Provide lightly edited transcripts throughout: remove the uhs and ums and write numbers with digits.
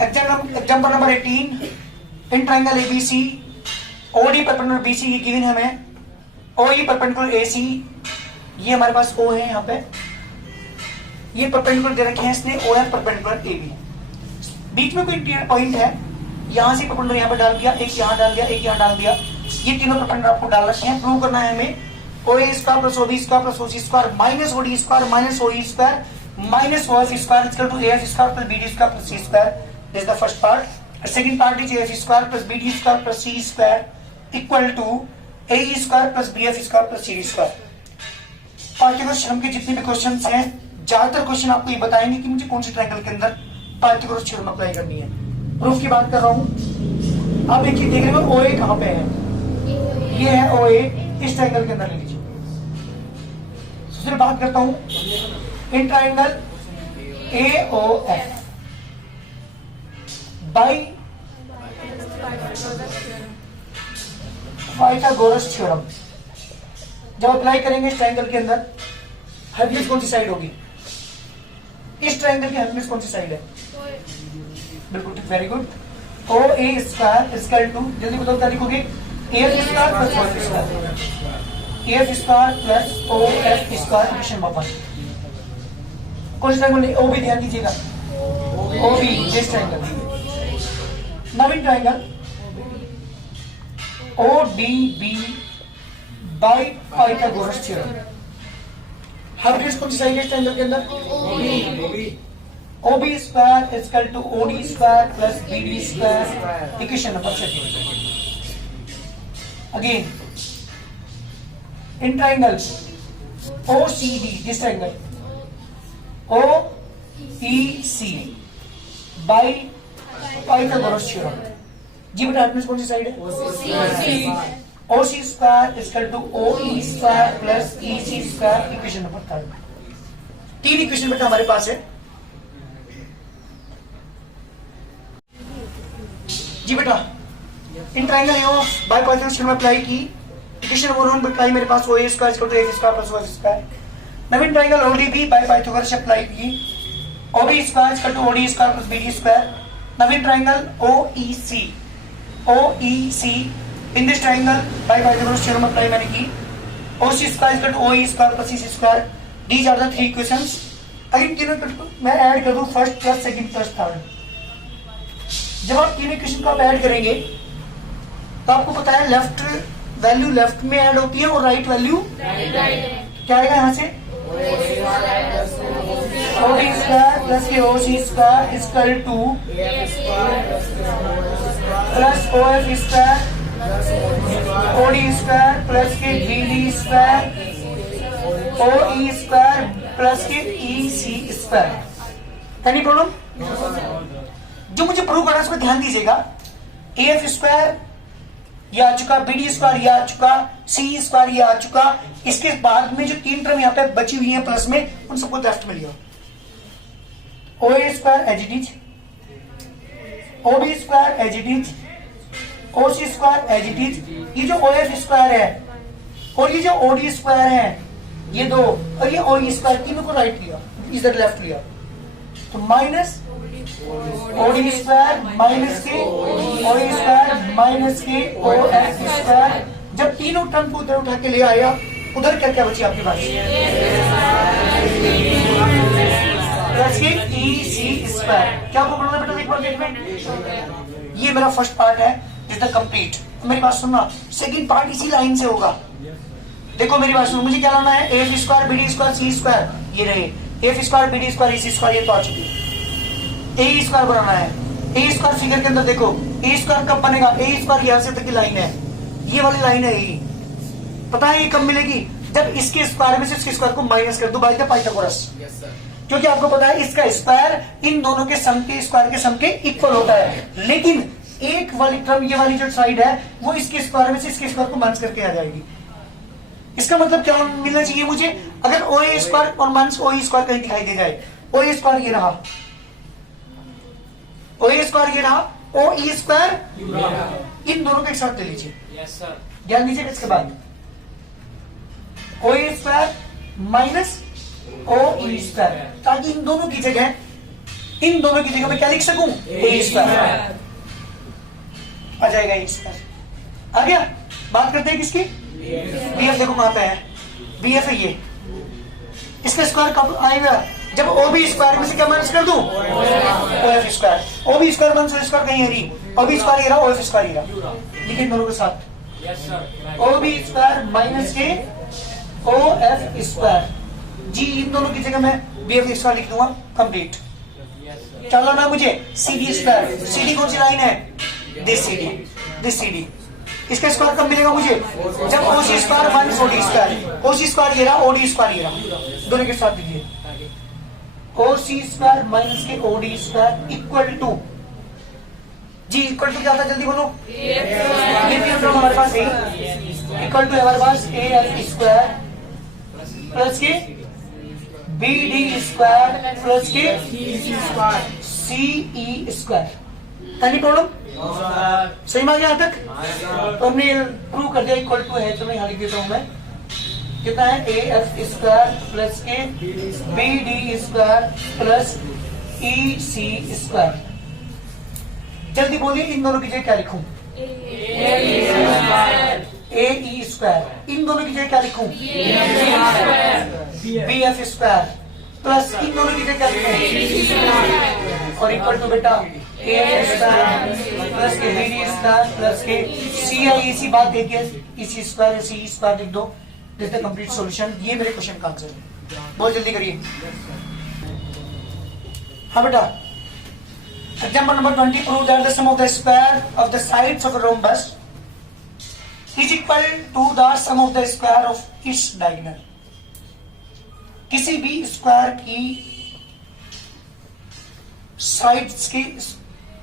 Example number 18, in triangle ABC OD perpendicular BC ये given है हमें, ओई परपेंडिकुलर एसी, ये हमारे पास ओ है, यहाँ पे ये परपेंडिकुलर दे रखे हैं इसने, ओ है परपेंडिकुलर एबी, बीच में कोई पॉइंट है, यहाँ से परपेंडिकुलर यहाँ पे डाल दिया, एक यहाँ डाल दिया, एक यहाँ डाल दिया, ये तीनों परपेंडिकुलर आपको डाल रखे हैं। प्रूव करना है हमें OA square plus OB square plus OC square minus OD square minus OE square minus OF square equal to AF square plus BD square plus C square. This is the first part. Second part is AF square plus BD square plus C square equal to AE square plus BF square plus CD square. Particular theorem के जितने भी questions हैं, ज्यादातर question आपको ये बताएंगे कि मुझे कौन सी ट्रायंगल के अंदर पार्टिकुलर थ्योरम अप्लाई करनी है। प्रूफ की बात कर रहा हूं। अब एक चीज देख रहे हो, OA कहां पे है, ये है OA, इस ट्रायंगल के अंदर ले लीजिए। फिर बात करता हूं in triangle AOF by Pythagoras theorem जब अप्लाई करेंगे इस ट्राइंगल के अंदर, हाइपोटेनस कौन सी साइड होगी, इस ट्राइंगल की हाइपोटेनस कौन सी साइड है, बिल्कुल ठीक, very good. OA square equal to, जल्दी बताओ क्या लिखोगे, AF square plus OF square, AF square plus OF square equation number 1। कौन सा ट्रायंगल, OB ध्यान दीजिएगा, OB this triangle. Now in triangle ODB by Pythagoras theorem, hypotenuse कौन सी साइड है इस ट्रायंगल के अंदर, OB square equal to OD square plus BD square equation number 2। Again in triangle OCD, this triangle OEC by Pythagoras theorem। जी बेटा hypotenuse कौन सी साइड है, OC square equal to OE square plus EC square equation number 3। तीन equation बेटा हमारे पास है। जी बेटा in triangle AOF by Pythagoras theorem apply की, इक्वेशन नंबर 1 बताई मेरे पास OA square equal to AF square plus OF square. Now in triangle ODB by Pythagoras apply की, OB square equal to OD square plus BD square. Now in triangle OEC in this triangle by Pythagoras theorem apply मैंने की, OC square equal to OE square plus CC square. These are the three equations. अगर तीनों मैं add कर दूं, first plus second plus third, जब आप तीनों इक्वेशन को आप ऐड करेंगे तो आपको पता है लेफ्ट वैल्यू लेफ्ट में ऐड होती है और राइट वैल्यू क्या आएगा यहाँ से, OD square plus OC square equal two plus OF square OD square plus के BD square OE square plus के EC स्क्वायर। Any problem? जो मुझे प्रूव करना है उसको ध्यान दीजिएगा। AF स्क्वायर ये आ चुका, BD स्क्वायर ये आ चुका, CE स्क्वायर ये आ चुका। इसके बाद में जो तीन टर्म यहाँ पे बची हुई है प्लस में, उन सबको लेफ्ट में लिया। OA square as it is, OB square as it is, OC square as it is. ये जो OF स्क्वायर है और ये जो OD स्क्वायर है, ये दो, और ये OE स्क्वायर, तीनों को राइट लिया, इधर लेफ्ट लिया, तो माइनस OD स्क्वायर माइनस के OE स्क्वायर माइनस के OF स्क्वायर। जब तीनों टर्म को उधर उठा के ले आया, उधर क्या क्या बची आपके पास, प्लस के EC स्क्वायर। क्या आपको पढ़ना बेटा, एक बार देखना। ये मेरा फर्स्ट पार्ट है, इज द कंप्लीट। मेरी बात सुनना, सेकंड पार्ट इसी लाइन से होगा। देखो मेरी बात सुनो, मुझे क्या लाना है, AF square BD square C square, ये रहे AF square BD square EC square, ये तो आ चुकी। AE स्क्वायर बनाना है, AE स्क्वायर फिगर के अंदर देखो, AE स्क्वायर कब बनेगा, AE स्क्वायर यहाँ से तक की लाइन है, ये वाली लाइन है AE। पता है ये कब मिलेगी, जब इसके स्क्वायर में से इसके स्क्वायर को माइनस कर दो बाय द पाइथागोरस। क्योंकि आपको पता है इसका स्क्वायर इन दोनों के सम के स्क्वायर के सम के इक्वल होता है, लेकिन एक वाली टर्म ये वाली जो साइड है वो इसके स्क्वायर में से इसके स्क्वायर को माइनस करके आ जाएगी। इसका मतलब क्या मिलना चाहिए मुझे, अगर OA स्क्वायर और माइनस OE स्क्वायर कहीं दिखाई दे जाए, OA स्क्वायर ये रहा, OA स्क्वायर ये रहा, OE स्क्वायर इन दोनों को एक साथ ले लीजिए। ध्यान दीजिए इसके बाद OA square minus OE square, ताकि इन दोनों की जगह इन दोनों की जगह मैं क्या लिख सकूं? ए स्क्वायर आ जाएगा, ए स्क्वायर आ गया। बात करते हैं किसकी? B F. देखो कहां पे है बी एफ है ये, इसका स्क्वायर कब आएगा? जब ओ बी स्क्वायर में से क्या माइनस कर दूं? O F square. O B square minus O square कहीं है नहीं, ओ बी स्क्वायर ये रहा, ओ एफ स्क्वायर ये रहा, लिखे दोनों के साथ। ओ बी स्क्वायर माइनस के ओ एफ स्क्वायर, जी इन दोनों की जगह मैं बी एफ स्क्वायर लिख दूंगा, कंप्लीट। चलो ना मुझे C D square, C D कौन सी लाइन है? This C D, this C D. इसका स्क्वायर कब मिलेगा मुझे? जब O C square minus O D square, O C square ये रहा, ओ डी स्क्वायर ये रहा, दोनों के साथ लिखिए। ओ सी स्क्वायर माइनस के O D square equal to, जी इक्वल टू क्या था? जल्दी बोलो। हमारे पास इक्वल टू हमारे पास ए एफ स्क्वायर प्लस के बी डी स्क्वायर प्लस के C E square. Any problem? सही मान गया यहां तक? तो हमने प्रूव कर दिया इक्वल टू है, चलो यहां लिख देता हूं मैं। कितना है? ए एफ स्क्वायर प्लस के बी डी स्क्वायर प्लस ई सी स्क्वायर। जल्दी बोलिए इन दोनों की जगह क्या लिखूं? ए ई स्क्वायर। इन दोनों की जगह क्या लिखूं? बी एफ स्क्वायर प्लस इन दोनों की जगह क्या लिखूं? और इक्वल टू बेटा ए एफ स्क्वायर प्लस के बी डी स्क्वायर प्लस के सी आई इसी बात एक है, इसी स्क्वायर सी स्क्वायर लिख दो। This the complete solution. ये मेरे क्वेश्चन का आंसर है, बहुत जल्दी करिए। हाँ बेटा, example number 20, prove that the sum of the square of the sides of a rhombus is equal to the sum of the square of its diagonal. किसी भी स्क्वायर की साइड्स के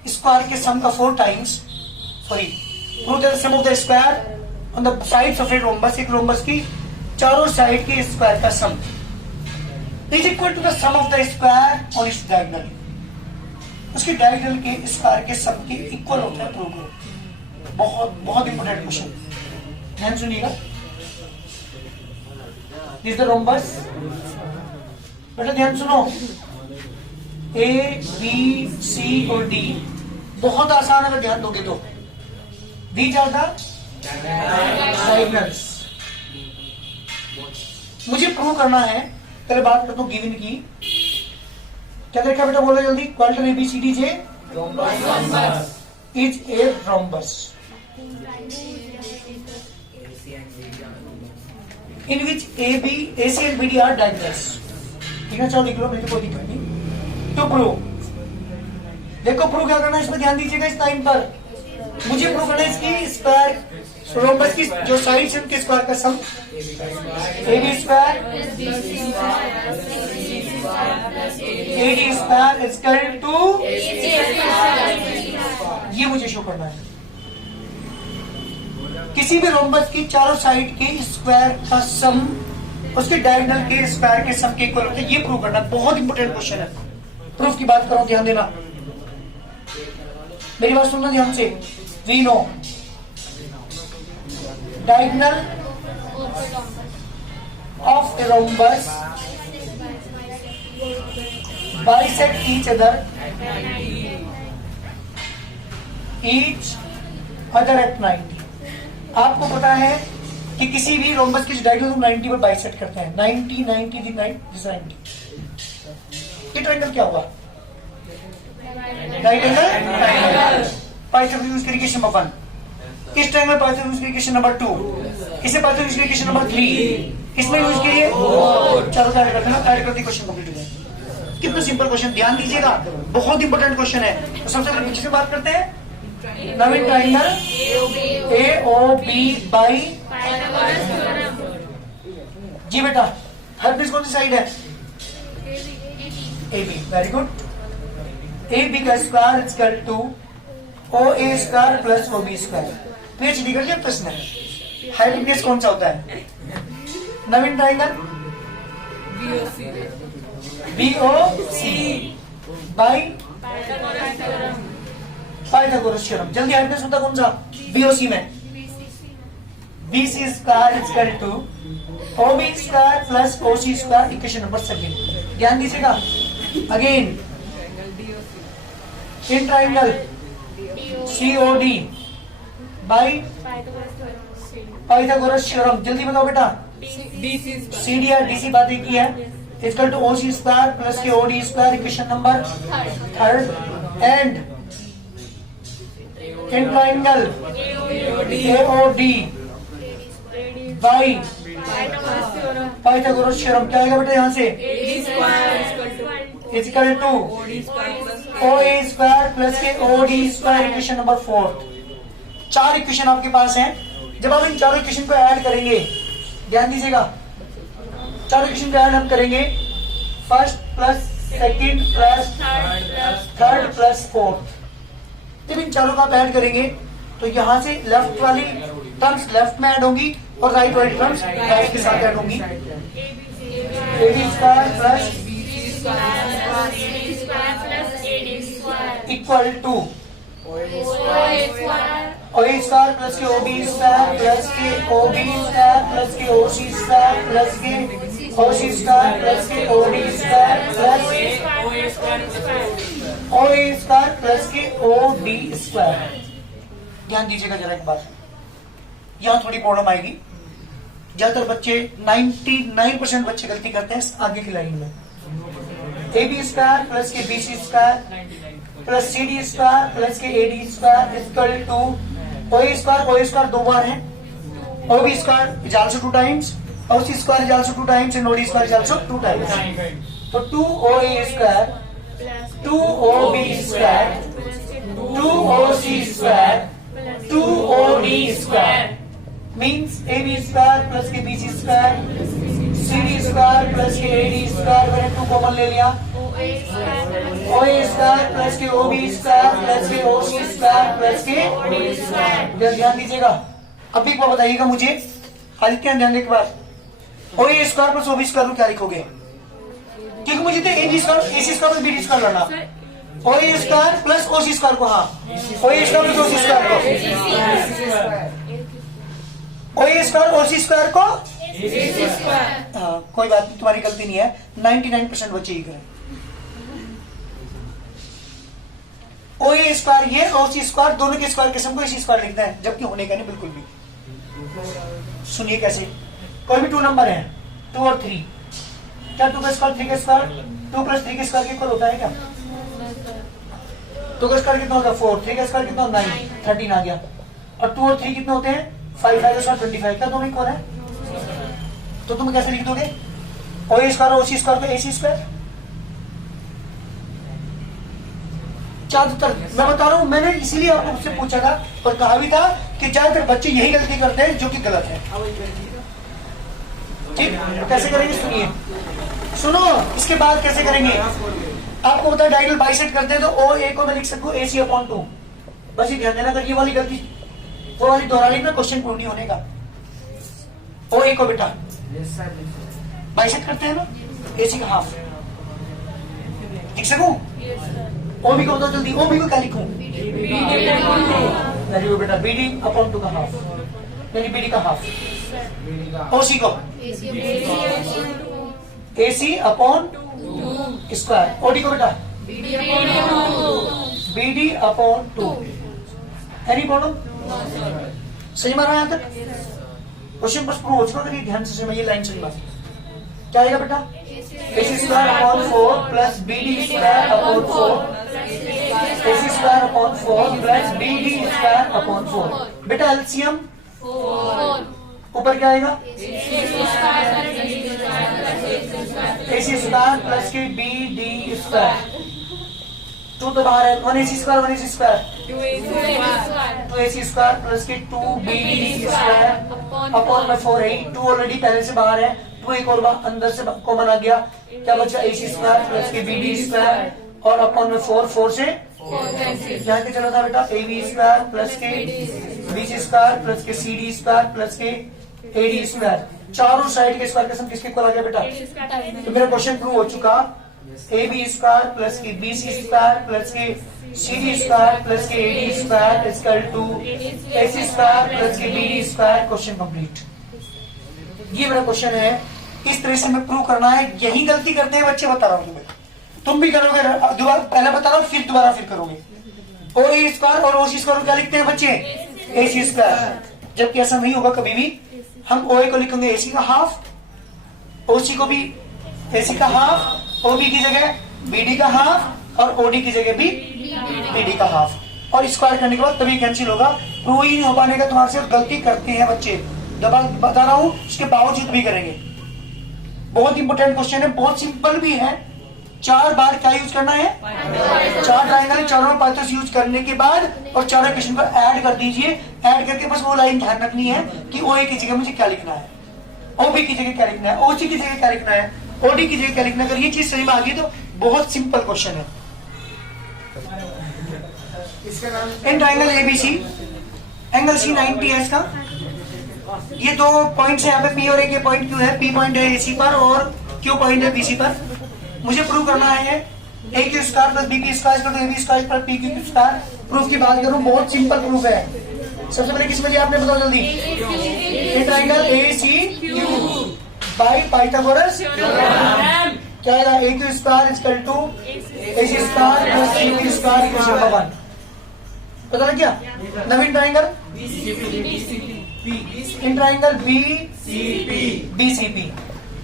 स्क्वायर के सम का 4 times, sorry, prove that the sum of the square on the sides of a rhombus, एक rhombus की चारों side के स्क्वायर का सम is equal to the sum of the square on its diagonal. उसके diagonal के square के सम के equal होता है, प्रूव करो। बहुत बहुत इंपॉर्टेंट क्वेश्चन, ध्यान सुनिएगा। दिस द रोम्बस, बेटा ध्यान सुनो। ए बी सी और डी बहुत आसान अगर ध्यान दोगे तो। These are the diagonals. मुझे प्रूव करना है, पहले बात करता हूं गिवन की। क्या देखा बेटा, बोलो जल्दी। क्वाड्रेंट ABCD जे is a rhombus in which AC and BD are diagonals. ठीक है, चलो लिख लो, मुझे कोई दिक्कत नहीं। तो प्रूव, देखो प्रूव क्या करना है, इसमें ध्यान दीजिएगा। इस लाइन पर मुझे प्रूव करना है इसकी स्क्वायर रोम्बस की जो साइड्स हैं उनके स्क्वायर का sum AB square AD square is equal to, ये मुझे शो करना है। किसी भी रोम्बस की चारों साइड के स्क्वायर का सम उसके डायगोनल के स्क्वायर के सम के इक्वल होता है, ये प्रूव करना। बहुत इंपॉर्टेंट क्वेश्चन है। प्रूफ की बात करो, ध्यान देना, मेरी बात सुनना ध्यान से। We know diagonal of a rhombus bisect each other at 90। आपको पता है कि किसी भी रोम्बस की डायगोनल 90 पर बाइसेक्ट करते हैं। 90 90 90। ये ट्रायंगल क्या हुआ? डायगोनल बाइसेक्ट यूज करिए क्वेश्चन नंबर 1। इस ट्रायंगल पाइथागोरस यूज करिए क्वेश्चन नंबर 2, इसे पाइथागोरस यूज करिए क्वेश्चन नंबर 3, इसमें यूज करिए। चलो ऐड करते हैं ना, ऐड करते क्वेश्चन कंप्लीट हो जाए। कितना सिंपल क्वेश्चन, ध्यान दीजिएगा, बहुत इंपॉर्टेंट क्वेश्चन है। तो सबसे पहले पीछे से बात करते हैं। नवीन ट्रायंगल AOB बाई जी बेटा, हर पीस कौन सी साइड है? AB। Very good. AB का square is equal to OA square plus OB square. PhD कर लिया प्रश्न है। हाइपोटेन्यूज कौन सा होता है? Naveen triangle BOC by Pythagoras theorem. जल्दी हाइपोटेन्यूज होता कौन सा? BOC में BC square is equal to OB square plus OC square, equation number 7। ध्यान दीजिएगा। Again in triangle COD by Pythagoras theorem. जल्दी बताओ बेटा। CD और DC बात एक ही है। Equal to OC square plus के OD square, equation number third. And in triangle AOD by Pythagoras theorem. क्या आएगा बेटा यहाँ से? Equal to OA square plus के OD square, equation number fourth. 4 equation आपके पास हैं। जब हम इन चारों इक्वेशन को ऐड करेंगे, ध्यान दीजिएगा, चारों इक्वेशन को ऐड हम करेंगे, first plus second plus third plus fourth. जब इन चारों का आप ऐड करेंगे तो यहां से लेफ्ट वाली टर्म्स लेफ्ट में ऐड होंगी और राइट वाली टर्म्स राइट के साथ ऐड होंगी। AD square plus equal to OA square plus के OB स्क्वायर प्लस के OB स्क्वायर प्लस के OC स्क्वायर प्लस के OC स्क्वायर प्लस के OD square plus OA square plus के OD स्क्वायर। ध्यान दीजिएगा जरा एक बार, यहां थोड़ी प्रॉब्लम आएगी। ज्यादातर बच्चे 99% बच्चे गलती करते हैं आगे की लाइन में। AB स्क्वायर प्लस के BC square plus CD square plus के AD square equal to OA square दो बार है, OB square is also 2 times, OC square is also 2 times and OD square is also 2 times. तो 2OA square 2OB square 2OC square 2OD square means AB square plus के BC square CD square plus के AD square, मैंने 2 common ले लिया। OA square plus के OB square plus के OC square plus के, ध्यान दीजिएगा। अब एक बार बताइएगा मुझे, आदित्य ध्यान एक बार, OA square plus OB square को क्या लिखोगे? क्योंकि मुझे तो AB square AC square plus BD square लाना। OA square plus OC square को, हाँ OA square plus OC square को, OA स्क्वायर OC स्क्वायर को, हाँ कोई बात नहीं, तुम्हारी गलती नहीं है, 99% बच्चे ही करें। OA स्क्वायर ये OC स्क्वायर दोनों के स्क्वायर किस्म को AC स्क्वायर लिखते हैं, जबकि होने का नहीं बिल्कुल भी। सुनिए कैसे, कोई भी 2 नंबर है 2 और 3, क्या 2 का स्क्वायर 3 का स्क्वायर 2 प्लस 3 के स्क्वायर के इक्वल होता है क्या? 2 का स्क्वायर कितना होगा 4, 3 का स्क्वायर कितना 9, 13 आ गया। और 2 और 3 कितने होते हैं 5, 5 का स्क्वायर 25, क्या दोनों इक्वल है? तो तुम कैसे लिख दोगे OA स्क्वायर OC स्क्वायर को AC स्क्वायर? ज्यादातर मैं बता रहा हूं, मैंने इसीलिए आपको मुझसे पूछा था और कहा भी था कि ज्यादातर बच्चे यही गलती करते हैं जो कि गलत है। ठीक, कैसे करेंगे सुनिए, सुनो इसके बाद कैसे करेंगे। आपको पता है डायगोनल बाइसेक्ट करते हैं तो OA को मैं लिख सकूं AC/2। बस ये ध्यान देना, अगर ये वाली गलती वो वाली दोहरानी ना क्वेश्चन प्रूव नहीं होने का। OA को बेटा बाइसेक्ट करते हैं ना, AC का हाफ लिख सकूं। OB को बताओ जल्दी, OB को क्या लिखूं? वेरी गुड बेटा, BD/2 का हाफ, यानी BD का हाफ। OC को AC/2 स्क्वायर। OD को बेटा BD/2। Any problem? सही मारा यहाँ तक? क्वेश्चन बस प्रूव हो चुका, करिए ध्यान से समझिए, लाइन से बात। क्या आएगा बेटा? AC/4 plus BD/4 AC/4 plus BD/4। बेटा एलसीएम ऊपर क्या आएगा? AC² प्लस के BD²। 2 तो बाहर है, 1AC² 1AC², 2AC² प्लस के 2BD² अपॉन में 4 है। 2 ऑलरेडी पहले से बाहर है, 2 एक और अंदर से कॉमन आ गया, क्या बचा? AC² प्लस के BD² और अपॉन में 4 से यहाँ के चला था बेटा AB² प्लस के BC² प्लस के CD² प्लस के AD²। चारों साइड के स्क्वायर कसम किसके इक्वल आ गया बेटा? तो मेरा क्वेश्चन प्रूव हो चुका। AB² प्लस के BC² प्लस के CD² प्लस के AD² equal to AC² plus के BD²। Question complete. ये मेरा क्वेश्चन है, इस तरह से मैं प्रूव करना है। यही गलती करते हैं बच्चे, बता रहा हूँ तुम्हें, तुम भी करोगे। दोबारा पहले बता रहा हूँ, फिर दोबारा फिर करोगे। ओ ए स्क्वायर और ओसी स्क्वायर को क्या लिखते हैं बच्चे? AC square. जबकि ऐसा नहीं होगा कभी भी, हम ओ ए को लिखेंगे एसी का हाफ, ओसी को भी एसी का हाफ, ओबी की जगह बीडी का हाफ और ओडी की जगह भी बीडी का हाफ, और स्क्वायर करने के बाद तभी कैंसिल होगा। प्रूव ही नहीं हो पाने का तुम्हारे से गलती करते हैं बच्चे, दबा बता रहा हूं, इसके बावजूद भी करेंगे। बहुत इंपॉर्टेंट क्वेश्चन है, बहुत सिंपल भी है। 4 बार क्या यूज करना है? 4 ट्राइंगल, चारों पाइथस यूज करने के बाद और चारों क्वेश्चन को ऐड कर दीजिए। ऐड करके बस वो लाइन ध्यान रखनी है कि ओ ए की जगह मुझे क्या लिखना है, ओबी की जगह क्या लिखना है, ओसी की जगह क्या लिखना है, ओडी की जगह क्या लिखना है। अगर ये चीज सही में आ गई तो बहुत सिंपल क्वेश्चन है। In triangle ABC, angle C 90 है इसका। ये 2 पॉइंट्स है यहाँ पे, पी और ए के पॉइंट क्यू है। पी पॉइंट है एसी पर और क्यू पॉइंट है बीसी पर। मुझे प्रूव करना है A Q square plus B Q square A B square पर पी क्यू स्क्वायर। प्रूफ की बात करूं, बहुत सिंपल प्रूफ है। सबसे पहले किस में आपने बताओ जल्दी? In triangle A C Q by Pythagoras क्या है? A Q square equal to A C square plus B Q square equal to 1। पता लग गया? Naveen triangle in triangle B C P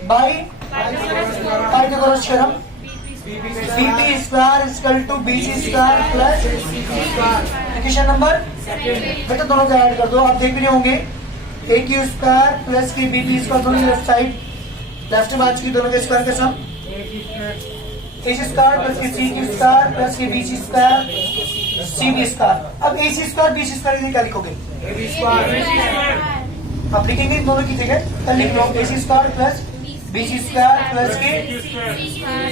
by Pythagoras theorem BP square equal to BC square plus equation number बेटा दोनों को add कर दो। आप देख भी रहे होंगे ए क्यू स्क्वायर प्लस की बीपी स्क्वायर दोनों लेफ्ट साइड, लेफ्ट मार्च की दोनों के स्क्वायर का सम, ए सी स्क्वायर प्लस की सी क्यू स्क्वायर प्लस की B C square C B square. अब A C square B C square क्या लिखोगे? आप लिखेंगे इन दोनों की जगह, तो लिख लो A C square plus B C square plus के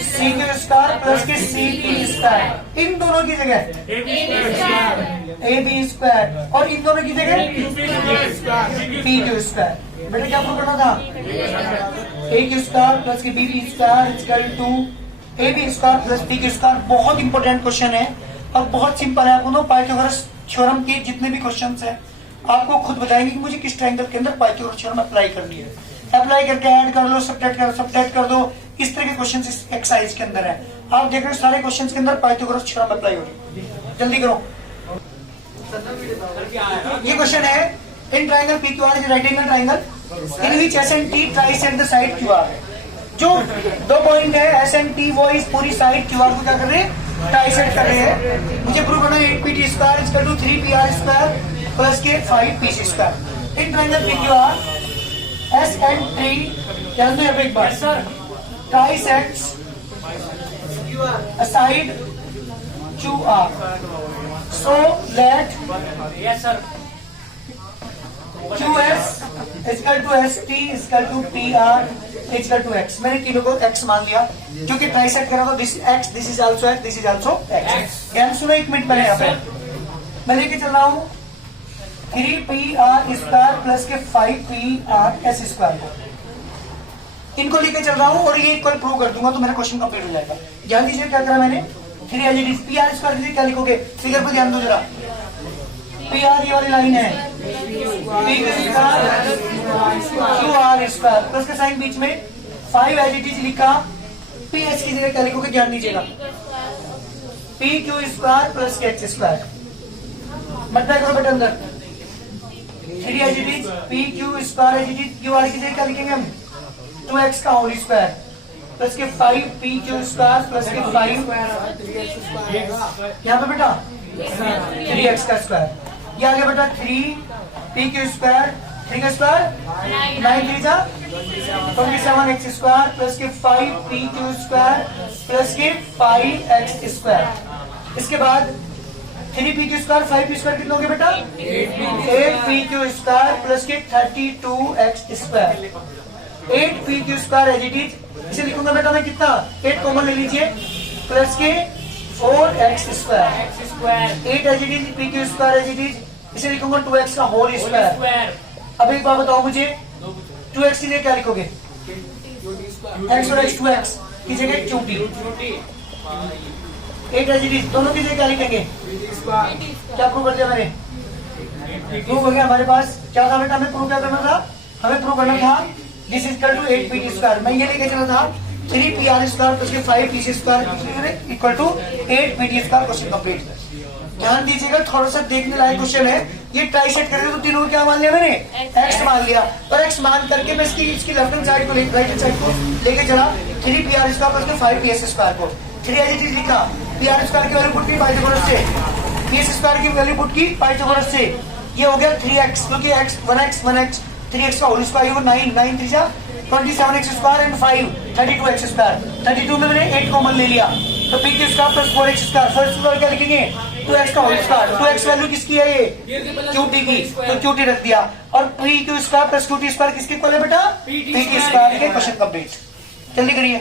सी क्यू स्क्वायर प्लस के सी पी स्क्वायर। इन दोनों की जगह ए बी स्क्वायर और इन दोनों की जगह पी क्यू स्क्वायर। बेटा क्या प्रूव करना था? ए क्यू स्क्वायर प्लस के B B square equal to A B square plus P Q square. बहुत इंपॉर्टेंट क्वेश्चन है और बहुत सिंपल है। आपको पाइथागोरस थ्योरम के जितने भी क्वेश्चंस हैं आपको खुद बताएंगे कि मुझे किस ट्रायंगल के अंदर पाइथागोरस थ्योरम अप्लाई करनी है। अप्लाई करके ऐड कर लो, सब्ट्रैक्ट कर दो। इस तरह के क्वेश्चन इस एक्सरसाइज के अंदर है। आप देख रहे हो सारे क्वेश्चन के अंदर पाइथागोरस थ्योरम अप्लाई हो रही है। जल्दी करो। ये क्वेश्चन है in triangle P Q are is right angle triangle in which S and T trisect the side Q R. जो 2 पॉइंट है एस एंड टी, वो इस पूरी साइड क्यू आर को क्या कर रहे हैं? ट्राइसेक्ट कर रहे हैं। मुझे प्रूव करना है 8pt square equal to 3pr square plus के 5pc square. In triangle P Q R S and T क्या है? एक बार ट्राइसेक्ट्स a side QR. So let QS is equal to ST is equal to PR is equal to X. मैंने तीनों को X मान लिया क्योंकि ट्राइसेक्ट करा तो this X, this is also X, this is also X. ज्ञान सुनो एक मिनट पहले यहाँ पे मैं लेके चल रहा हूँ 3PR स्क्वायर प्लस के 5PR S स्क्वायर को, इनको लेके चल रहा हूँ और ये इक्वल प्रूव कर दूंगा तो मेरा क्वेश्चन कंप्लीट हो जाएगा। ध्यान दीजिए क्या करा मैंने 3 PR स्क्वायर क्या लिखोगे? फिगर पर ध्यान दो जरा। PR ये वाली लाइन है QR स्क्वायर प्लस का साइन बीच में 5 एज इट इज लिखा। PS की जगह क्या लिखोगे? ध्यान दीजिएगा PQ स्क्वायर प्लस के X स्क्वायर। मल्टीप्लाई करो बेटा अंदर 3 as it is PQ square as it is QR की जगह क्या लिखेंगे हम? 2x का होल स्क्वायर प्लस के 5pq स्क्वायर प्लस के 5 यहाँ पे बेटा 3x का स्क्वायर। ये आ गया बेटा 3pq स्क्वायर, 3 का स्क्वायर 9 3 जा 27x स्क्वायर प्लस के 5pq स्क्वायर प्लस के 5x स्क्वायर। इसके बाद 3pq स्क्वायर 5p स्क्वायर कितना हो गया बेटा? 8pq स्क्वायर प्लस के 32x square. 8pq square as it is, इसे लिखूंगा बेटा मैं कितना? 8 कॉमन ले लीजिए प्लस के 4x square. 8 as it is pq square as it is, इसे लिखूंगा 2x का होल स्क्वायर। अब एक बात बताओ मुझे 2x की जगह क्या लिखोगे? x और x 2x की जगह QT। 8 एज इट इज दोनों की जगह क्या लिखेंगे? क्या प्रूव कर दिया मैंने? प्रूव हो गया हमारे पास। क्या था बेटा? हमें प्रूव क्या करना था? हमें प्रूव करना था this is equal to 8pt square. मैं ये लेके चला था 3pr स्क्वायर प्लस के 5pc square equal to 8pt square. Question complete. ध्यान दीजिएगा, थोड़ा सा देखने लायक क्वेश्चन है। ये ट्राई सेट करेंगे तो तीनों को क्या मान लिया मैंने, एक्स मान लिया। और एक्स मान करके मैं इसकी लेफ्ट हैंड साइड को राइट हैंड साइड को लेके चला 3 P R square plus 5 P S square को 3 एज इट इज लिखा। पी आर स्क्वायर की वैल्यू पुट की पाइथागोरस से, पी एस स्क्वायर की वैल्यू पुट की पाइथागोरस से। ये हो गया 3x, क्योंकि x 1x 3x का होल स्क्वायर 9 9 3 जा 27x square and 5 32x square. 32 में मैंने 8 कॉमन ले लिया तो p की square plus 4x square. First square क्या लिखेंगे, 2x का होल स्क्वायर। 2x वैल्यू किसकी है, ये qt की, तो qt रख दिया। और p की स्क्वायर प्लस qt स्क्वायर किसके इक्वल है बेटा, p की स्क्वायर के। Question complete. जल्दी करिए।